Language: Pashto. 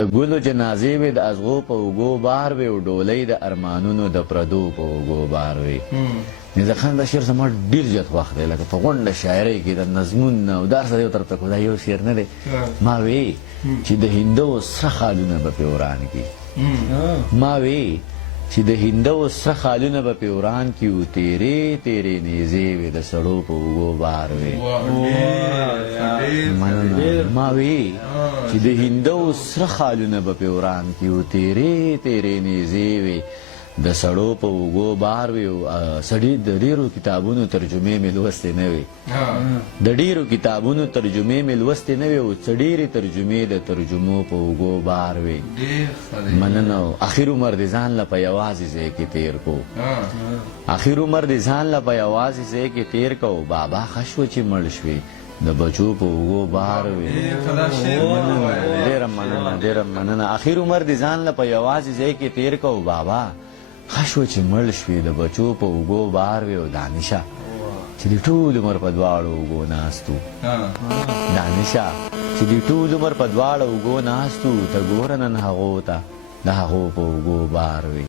ګلو جنازې وې د ازغو په اوږو بار وې او ډولۍ د ارمانونو د پردو په اوږو بار وې. نظر خان دا شعر زما ډېر زیات خوښ دی، لکه په غونډه شاعرۍ کې د نظمونه او دا هر څه یو طرف ته کړو. دا یو شعر نه دی، ما وې چې د هندو سره خالونه به پې وران کي، ما وې چې د هندو سره خالونه به پې وران کي او تیرې تیرې نیزې وې د سړو په اوږو بار وې. ما وې چې د هندو سره خالونه به پې وران کي او تیرې تیرې نیزې وې د سړو په اوږو بار وې. او سړي د ډېرو کتابونو ترجمې مې لوستې نه وې، د ډېرو کتابونو ترجمې مې لوستې نه وې او څه ډېرې ترجمې د ترجمو په اوږو بار وې. مننه. اخر عمر دې ځان له په یوازې ځای کې تېر کو، اخر عمر دې ځان له په یوازې ځای کې تېر کو. بابا ښه شوه چې مړ شوې د بچو په اوږو بار وې. ډېره مننه، ډېره مننه. اخر عمر دې ځان له په یوازې ځای کې تېر کو. بابا ښه شوه چې مړ شوې د بچو په اوږو بار وې. او دانشه چې د ټول عمر په دواړو اوږو ناست و، دانشه چې د ټول عمر په دواړو اوږو ناست و، ته ګوره نن هغو ته د هغو په اوږو بار وې.